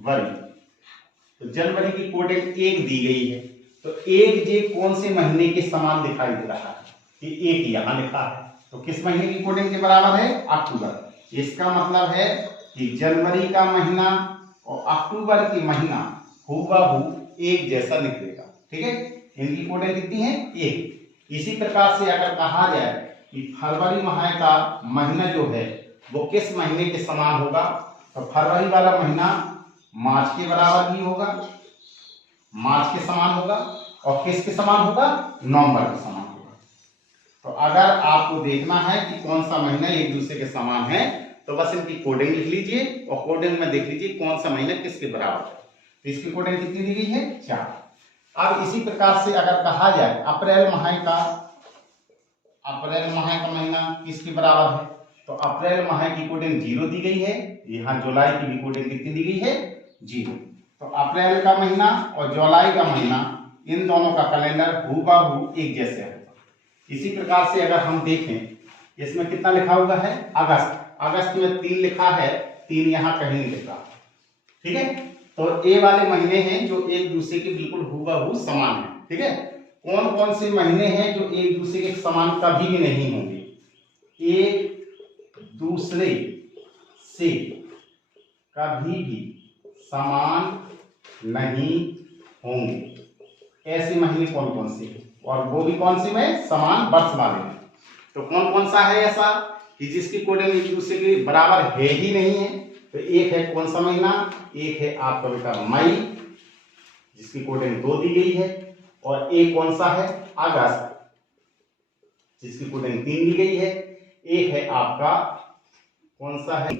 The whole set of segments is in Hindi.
जनवरी, तो जनवरी की कोडेक्स 1 दी गई है, तो 1 जे कौन से महीने के समान दिखाई दे रहा है कि 1 यहां लिखा है, तो किस महीने की कोडेक्स के बराबर है? अक्टूबर। इसका मतलब है कि जनवरी का महीना और अक्टूबर की महीना हूबहू एक जैसा निकलेगा। ठीक है, इनकी कोडेक्स कितनी है? 1। इसी प्रकार से अगर कहा जाए कि फरवरी माह का महीना जो है वो किस महीने के समान होगा, तो फरवरी वाला महीना मार्च के बराबर ही होगा, मार्च के समान होगा, और किसके समान होगा? नवंबर के समान होगा। तो अगर आपको देखना है कि कौन सा महीना एक दूसरे के समान है, तो बस इनकी कोडिंग लिख लीजिए और कोडिंग में देख लीजिए कौन सा महीना किसके बराबर है। तो इसकी कोडिंग कितनी दी गई है? 4। अब इसी प्रकार से अगर कहा जाए अप्रैल माह का महीना किसके बराबर है, तो अप्रैल माह की कोडिंग 0 दी गई है। यहाँ जुलाई की भी कोडिंग कितनी दी गई है? 0। तो अप्रैल का महीना और जुलाई का महीना इन दोनों का कैलेंडर हूबहू एक जैसे होगा। इसी प्रकार से अगर हम देखें इसमें कितना लिखा हुआ है? अगस्त। अगस्त में 3 लिखा है, 3 यहाँ कहीं नहीं लिखा। ठीक है, तो ये वाले महीने हैं जो एक दूसरे के बिल्कुल हूबहू समान है। ठीक है, कौन कौन से महीने हैं जो एक दूसरे के समान कभी भी नहीं होंगे? एक दूसरे से कभी भी समान नहीं होंगे, ऐसे महीने कौन कौन से हैं? और वो भी कौन से में? समान वर्ष वाले में। तो कौन कौन सा है ऐसा कि जिसकी कोडिंग एक दूसरे के बराबर है ही नहीं है? तो एक है कौन सा महीना? एक है आपका बेटा मई, जिसकी कोडिंग 2 दी गई है, और एक कौन सा है? अगस्त, जिसकी कोडिंग 3 दी गई है। एक है आपका कौन सा है?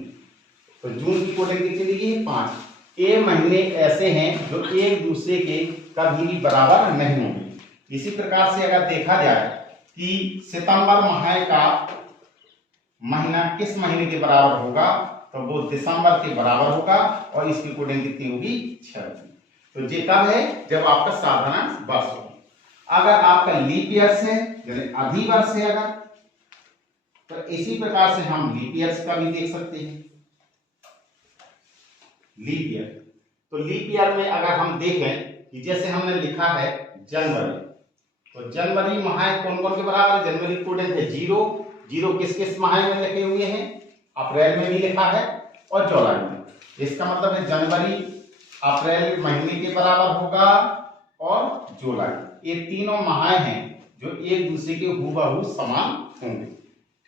तो जून की कोडिंग कितनी दी गई है? 5। ये महीने ऐसे हैं जो एक दूसरे के कभी भी बराबर नहीं होंगे। इसी प्रकार से अगर देखा जाए कि सितंबर माह का महीना किस महीने के बराबर होगा, तो वो दिसंबर के बराबर होगा, और इसकी कोडिंग कितनी होगी? 6। तो ये कब है? जब आपका साधारण वर्ष हो। अगर आपका लीप ईयर है, यानी अधिवर्ष है अगर, तो इसी प्रकार से हम लीप ईयर का भी देख सकते हैं। लीप ईयर, तो लीप ईयर में अगर हम देखें कि जैसे हमने लिखा है जनवरी, तो जनवरी माह कौन कौन के बराबर? जनवरी कोडिंग है 0। 0 किस किस माह में लिखे हुए हैं? अप्रैल में भी लिखा है और जुलाई में। इसका मतलब है जनवरी अप्रैल महीने के बराबर होगा और जुलाई, ये तीनों माह हैं जो एक दूसरे के हूबहू समान होंगे।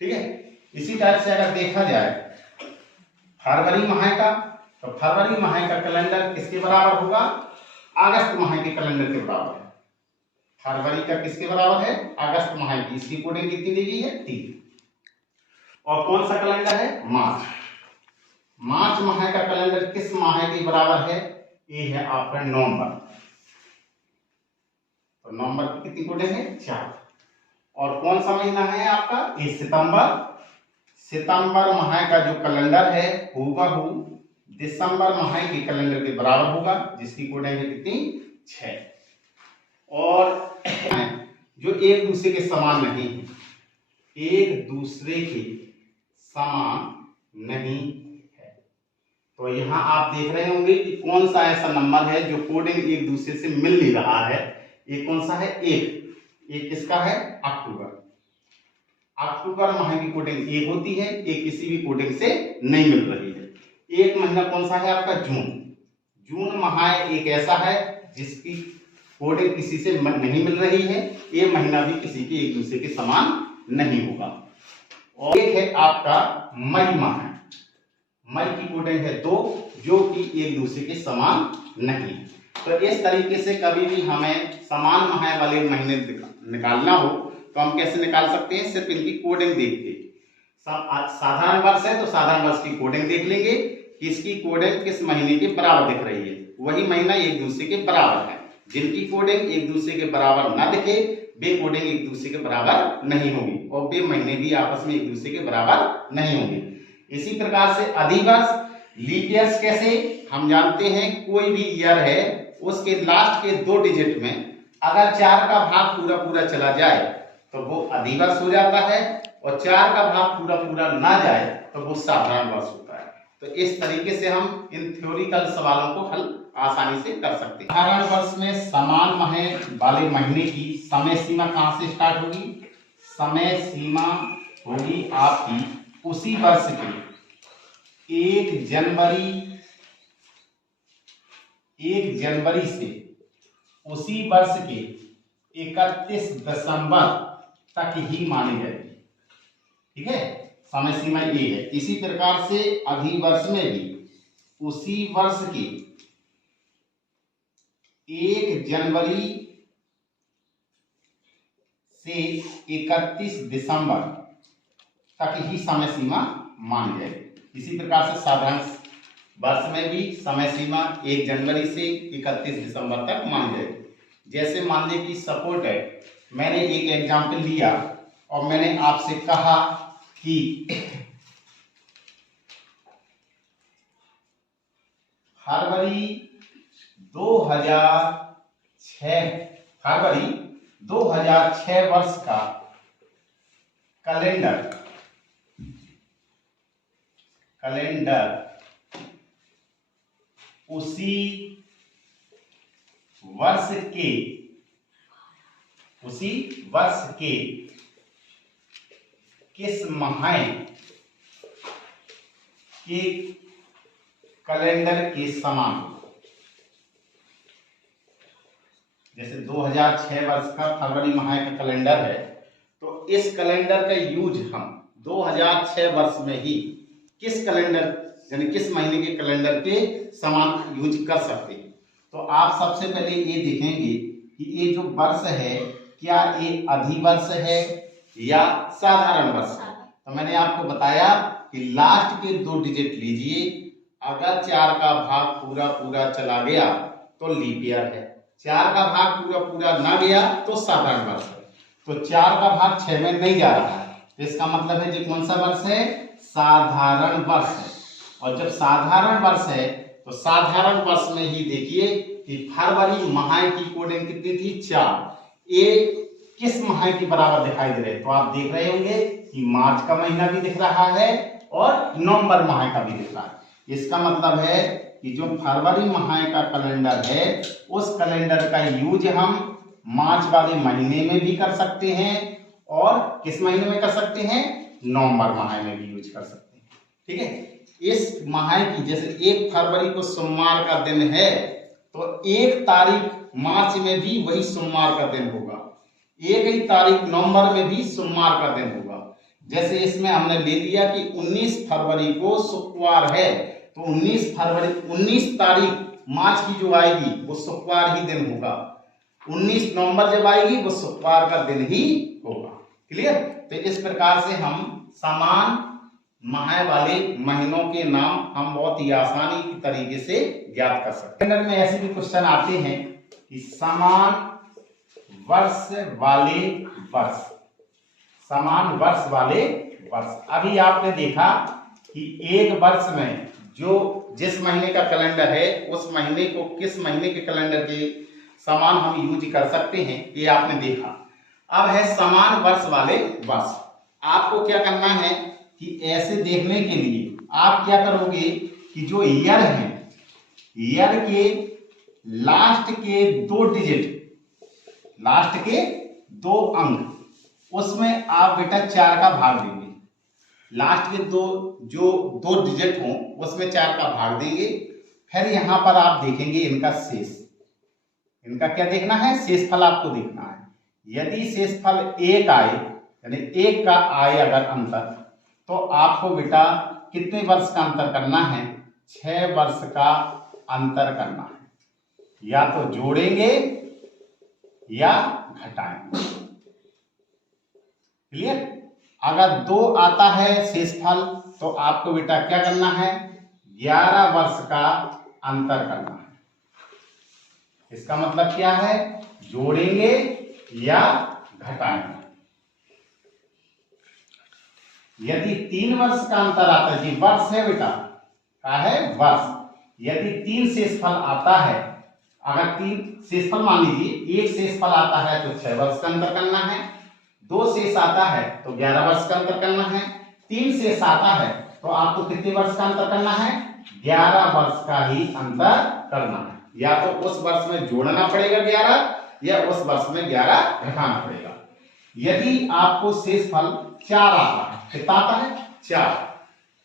ठीक है, इसी टाइप से अगर देखा जाए फरवरी माह का, तो फरवरी माह का कैलेंडर किसके बराबर होगा? अगस्त माह के कैलेंडर के बराबर है। फरवरी का किसके बराबर है? अगस्त माह की। इसकी कोडिंग कितनी दी गई है? 3। और कौन सा कैलेंडर है? मार्च। मार्च माह का कैलेंडर किस माह के बराबर है? ये है आपका नवंबर। तो नवंबर की कितनी कोडिंग है? 4। और कौन सा महीना है आपका? ये सितंबर। सितंबर माह का जो कैलेंडर है हूबहू दिसंबर माह के कैलेंडर के बराबर होगा, जिसकी कोडिंग है कितनी? 6। और जो एक दूसरे के समान नहीं है, एक दूसरे के समान नहीं है, तो यहां आप देख रहे होंगे कि कौन सा ऐसा नंबर है जो कोडिंग एक दूसरे से मिल नहीं रहा है। ये कौन सा है? एक किसका है? अक्टूबर। अक्टूबर माह की कोडिंग 1 होती है, ये किसी भी कोडिंग से नहीं मिल रही है। एक महीना कौन सा है आपका? जून। जून माह एक ऐसा है जिसकी कोडिंग किसी से नहीं मिल रही है, ये महीना भी किसी के एक दूसरे के समान नहीं होगा। और एक है आपका मई माह। मई की कोडिंग है 2, जो कि एक दूसरे के समान नहीं है। तो इस तरीके से कभी भी हमें समान माह वाले महीने निकालना हो तो हम कैसे निकाल सकते हैं? सिर्फ इनकी कोडिंग देख के। साधारण वर्ष है तो साधारण वर्ष की कोडिंग देख लेंगे कि इसकी कोडिंग किस महीने के बराबर दिख रही है, वही महीना एक दूसरे के बराबर है। जिनकी कोडिंग एक दूसरे के बराबर ना दिखे वे कोडिंग एक दूसरे के बराबर नहीं होगी, और वे महीने भी आपस में एक दूसरे के बराबर नहीं होंगे। इसी प्रकार से अधिवर्ष लीप ईयर कैसे हम जानते हैं? कोई भी ईयर है उसके लास्ट के 2 डिजिट में अगर 4 का भाग पूरा पूरा चला जाए तो वो अधिवर्ष हो जाता है, और 4 का भाग पूरा पूरा ना जाए तो वो साधारण वर्ष होता है। तो इस तरीके से हम इन थ्योरिकल सवालों को हल आसानी से कर सकते हैं। साधारण वर्ष में समान माह वाले महीने की समय सीमा कहां से स्टार्ट होगी? समय सीमा होगी आपकी उसी वर्ष के 1 जनवरी से उसी वर्ष के 31 दिसंबर तक ही मानी जाएगी। ठीक है, समय सीमा ये है। इसी प्रकार से अधिवर्ष में भी उसी वर्ष के 1 जनवरी से 31 दिसंबर तक ही समय सीमा मानी जाएगी। इसी प्रकार से साधारण वर्ष में भी समय सीमा 1 जनवरी से 31 दिसंबर तक मानी जाएगी। जैसे मान लीजिए कि सपोर्ट है, मैंने एक एग्जाम्पल लिया और मैंने आपसे कहा कि फरवरी 2006 वर्ष का कैलेंडर उसी वर्ष के किस माह के कैलेंडर के समान? जैसे 2006 वर्ष का फरवरी माह का कैलेंडर है, तो इस कैलेंडर का यूज हम 2006 वर्ष में ही किस कैलेंडर यानी किस महीने के कैलेंडर के समान यूज कर सकते हैं। तो आप सबसे पहले ये देखेंगे कि ये जो वर्ष है क्या ये अधिवर्ष है या साधारण वर्ष है। तो मैंने आपको बताया कि लास्ट के 2 डिजिट लीजिए, अगर 4 का भाग पूरा चला गया तो लीप ईयर है, 4 का भाग पूरा ना गया तो साधारण वर्ष है। तो 4 का भाग 6 में नहीं जा रहा है, तो इसका मतलब है जी कौन सा वर्ष है? साधारण वर्ष है। और जब साधारण वर्ष है तो साधारण वर्ष में ही देखिए कि फरवरी माह की कोडिंग कितनी थी? 4। ये किस माह के बराबर दिखाई दे रहे हैं? तो आप देख रहे होंगे कि मार्च का महीना भी दिख रहा है और नवंबर माह का भी दिख रहा है। इसका मतलब है कि जो फरवरी माह का कैलेंडर है उस कैलेंडर का यूज हम मार्च वाले महीने में भी कर सकते हैं और किस महीने में कर सकते हैं? नवंबर माह में भी यूज कर सकते हैं। ठीक है, इस माह की जैसे 1 फरवरी को सोमवार का दिन है तो 1 तारीख मार्च में भी वही सोमवार का दिन होगा, 1 ही तारीख नवंबर में भी सोमवार का दिन होगा। जैसे इसमें हमने ले लिया कि 19 फरवरी को शुक्रवार है, तो 19 तारीख मार्च की जो आएगी वो शुक्रवार ही दिन होगा, 19 नवंबर जब आएगी वो शुक्रवार का दिन ही होगा। क्लियर? तो इस प्रकार से हम समान माह वाले महीनों के नाम हम बहुत ही आसानी की तरीके से ज्ञात कर सकते हैं। कैलेंडर में ऐसे भी क्वेश्चन आते हैं कि समान वर्ष वाले वर्ष। अभी आपने देखा कि एक वर्ष में जो जिस महीने का कैलेंडर है उस महीने को किस महीने के कैलेंडर के समान हम यूज कर सकते हैं, ये आपने देखा। अब है समान वर्ष वाले वर्ष। आपको क्या करना है कि ऐसे देखने के लिए आप क्या करोगे कि जो ईयर है, ईयर के लास्ट के 2 डिजिट, लास्ट के 2 अंक, उसमें आप बेटा 4 का भाग देंगे। लास्ट के 2 डिजिट हों उसमें 4 का भाग देंगे। फिर यहां पर आप देखेंगे इनका शेष, इनका क्या देखना है? शेषफल आपको देखना है। यदि शेषफल 1 आए यानी 1 का आए अगर अंतर, तो आपको बेटा कितने वर्ष का अंतर करना है? 6 वर्ष का अंतर करना है। या तो जोड़ेंगे या घटाएंगे। क्लियर? अगर 2 आता है शेषफल तो आपको बेटा क्या करना है? 11 वर्ष का अंतर करना है। इसका मतलब क्या है? जोड़ेंगे या घटाएंगे। यदि 3 वर्ष का अंतर आता है, जी वर्ष है बेटा, क्या है? वर्ष। यदि 3 शेषफल आता है, अगर 3 शेषफल मान लीजिए, 1 शेषफल आता है तो 6 वर्ष का अंतर करना है, 2 शेष आता है तो 11 वर्ष का अंतर करना है, 3 शेष आता है तो आपको कितने वर्ष का अंतर करना है? 11 वर्ष का ही अंतर करना है। या तो उस वर्ष में जोड़ना पड़ेगा 11 या उस वर्ष में 11 घटाना पड़ेगा। यदि आपको शेषफल 4 आता है, कितना आता है?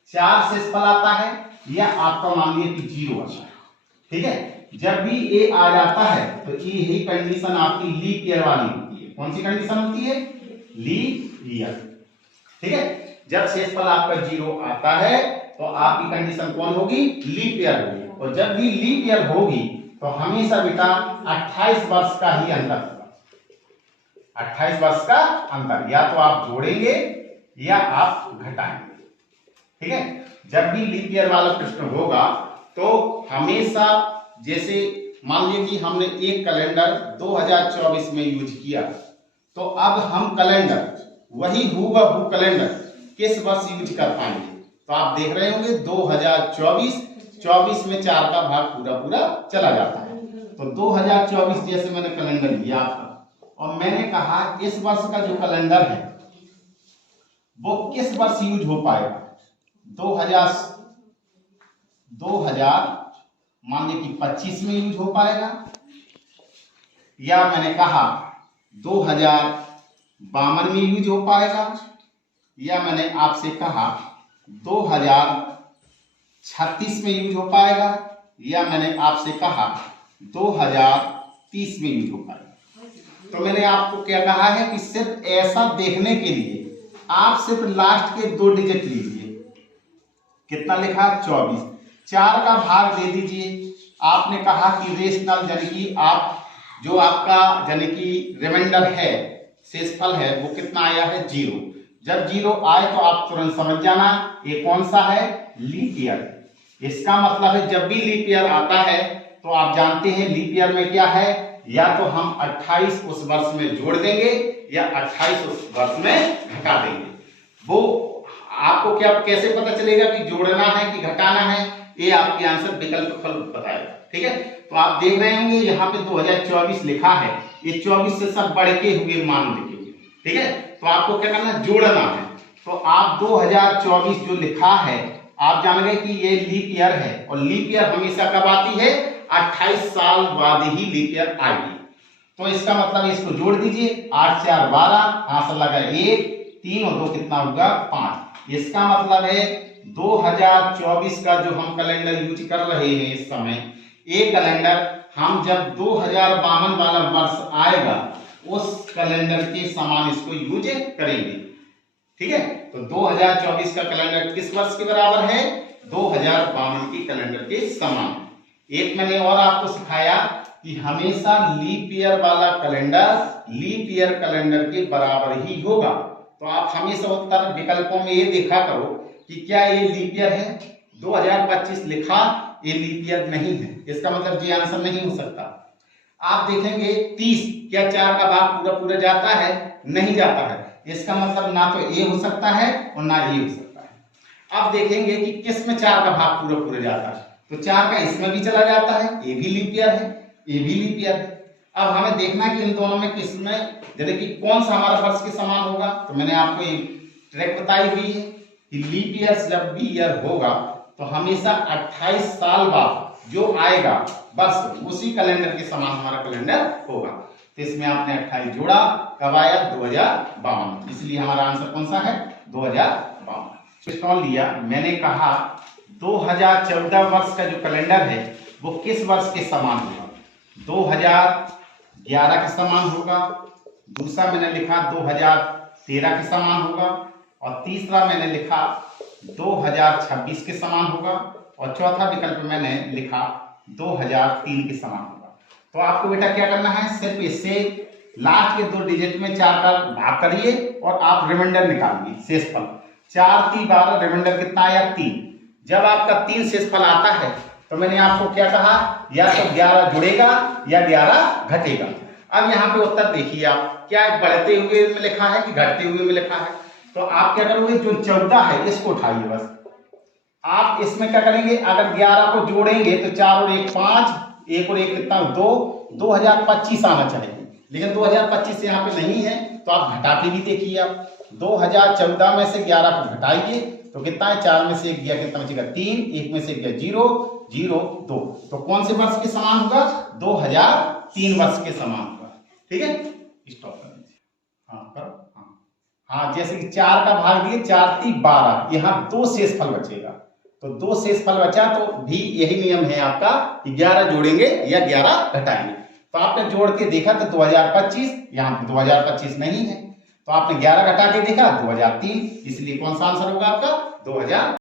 4 शेषफल आता है या आपका मान लीजिए कि 0 आता है, ठीक है। जब भी ए आ जाता है तो यही कंडीशन आपकी लीप ईयर वाली होती है। कौन सी कंडीशन होती है? लीप ईयर, ठीक है। जब शेषफल आपका 0 आता है तो आपकी कंडीशन कौन होगी? लीप ईयर होगी। और जब भी लीप ईयर होगी तो हमेशा बेटा 28 वर्ष का ही अंतर होगा। 28 वर्ष का अंतर, या तो आप जोड़ेंगे या आप घटाएंगे, ठीक है। जब भी लीप ईयर वाला प्रश्न होगा तो हमेशा, जैसे मान लीजिए कि हमने एक कैलेंडर 2024 में यूज किया, तो अब हम कैलेंडर वही हूबहू कैलेंडर किस वर्ष यूज कर पाएंगे? तो आप देख रहे होंगे 2024 में 4 का भाग पूरा चला जाता है। तो 2024 जैसे मैंने कैलेंडर लिया और मैंने कहा इस वर्ष का जो कैलेंडर है वो किस वर्ष यूज हो पाएगा? 2000 मान लीजिए कि 25 में यूज हो पाएगा, या मैंने कहा 2052 में यूज हो पाएगा, या मैंने आपसे कहा 2036 में यूज हो पाएगा, या मैंने आपसे कहा 2030 में यूज हो पाएगा। तो मैंने आपको क्या कहा है कि सिर्फ ऐसा देखने के लिए आप सिर्फ लास्ट के 2 डिजिट लीजिए। कितना लिखा? 24। 4 का भाग ले दीजिए। आपने कहा कि रेशनल यानी कि आप जो आपका यानी कि रिमाइंडर है, शेषफल है, वो कितना आया है? 0। जब 0 आए तो आप तुरंत समझ जाना ये कौन सा है? Leap year. इसका मतलब है जब भी लीप ईयर आता है तो आप जानते हैं लीप ईयर में क्या है, या तो हम 28 उस वर्ष में जोड़ देंगे या 28 उस वर्ष में घटा देंगे। वो आपको क्या कैसे पता चलेगा कि जोड़ना है कि घटाना है? ये आपके आंसर विकल्प फल बताएगा, ठीक है। तो आप देख रहे होंगे यहाँ पे 2024 लिखा है, ये 24 से सब बढ़के हुए मान लिखे हुए, ठीक है। तो आपको क्या करना? जोड़ना है। तो आप 2024 जो लिखा है आप जान गए कि ये लीप ईयर है, और लीप ईयर हमेशा कब आती है? 28 साल बाद ही लीप ईयर आएगी। तो इसका मतलब इसको जोड़ दीजिए, 8 4 12, आंसर लगा 1, 3 और 2 कितना होगा? 5। इसका मतलब है 2024 का जो हम कैलेंडर यूज कर रहे हैं इस समय, ये कैलेंडर हम जब 2052 वाला वर्ष आएगा उस कैलेंडर के समान इसको यूज करेंगे, ठीक है। तो 2024 का कैलेंडर किस वर्ष के बराबर है? 2052 के कैलेंडर के समान। एक मैंने और आपको सिखाया कि हमेशा लीप ईयर वाला कैलेंडर लीप ईयर कैलेंडर के बराबर ही होगा। तो आप हमेशा उत्तर विकल्पों में ये देखा करो कि क्या ये लीप ईयर है। 2025 लिखा, ये लीप ईयर नहीं है, इसका मतलब ये आंसर नहीं हो सकता। आप देखेंगे 30, क्या 4 का भाग पूरा जाता है? नहीं जाता है, इसका मतलब ना तो ए हो सकता है और ना ये हो सकता है। अब देखेंगे कि किस में 4 का भाग पूरा जाता है, तो 4 का इसमें भी चला जाता है, ये भी लीप ईयर है, ये भी लीप ईयर है। अब हमें देखना है कि इन दोनों में किस में जैसे कि कौन सा हमारा वर्ष के समान होगा। तो मैंने आपको ये ट्रैक बताई हुई है कि लीप ईयर जब भी ईयर होगा तो हमेशा 28 साल बाद जो आएगा बस उसी कैलेंडर के समान हमारा कैलेंडर होगा। तो इसमें आपने 28 जोड़ा, कब आया? 2052, इसलिए हमारा आंसर कौन सा है? 2052। क्वेश्चन लिया, मैंने कहा 2014 वर्ष का जो कैलेंडर है वो किस वर्ष के समान होगा? 2011 के समान होगा, दूसरा मैंने लिखा 2013 के समान होगा, और तीसरा मैंने लिखा 2026 के समान होगा, और चौथा विकल्प मैंने लिखा 2003 के समान होगा। तो आपको बेटा क्या करना है? सिर्फ इससे लास्ट के 2 डिजिट में 4 का भाग करिए और आप रिमाइंडर निकालिए शेषफल। 4 3 12, रिमाइंडर कितना आया? 3। जब आपका 3 शेषफल आता है तो मैंने आपको क्या कहा? या तो 11 जुड़ेगा या 11 घटेगा। अब यहाँ पे उत्तर देखिए, आप क्या बढ़ते हुए में लिखा है कि घटते हुए में लिखा है? तो आप क्या करोगे? जो 14 है इसको उठाइए बस। आप इसमें क्या करेंगे? अगर 11 को जोड़ेंगे तो 4 और 1 5, 1 और 1 कितना? 2, 2025 आना चाहिए, लेकिन 2025 यहाँ पे नहीं है, तो आप घटा के भी देखिए। आप 2014 में से 11 को घटाइए तो कितना है, 4 में से 1 गया, कितना बचेगा 3, 1 में से 1 गया 0, 0, 2। तो कौन से वर्ष के समान होगा, 2003 वर्ष के समान होगा। ठीक है, स्टॉप कर दीजिए। हाँ करो। हाँ जैसे कि 4 का भाग दिए, 4 3 12, यहाँ 2 शेष फल बचेगा, तो 2 शेष फल बचा, तो भी यही नियम है आपका कि 11 जोड़ेंगे या 11 घटाएंगे। तो आपने जोड़ के देखा तो 2025, यहाँ 2025 नहीं है, तो आपने 11 घटा के देखा 2003, इसलिए कौन सा आंसर होगा आपका 2000।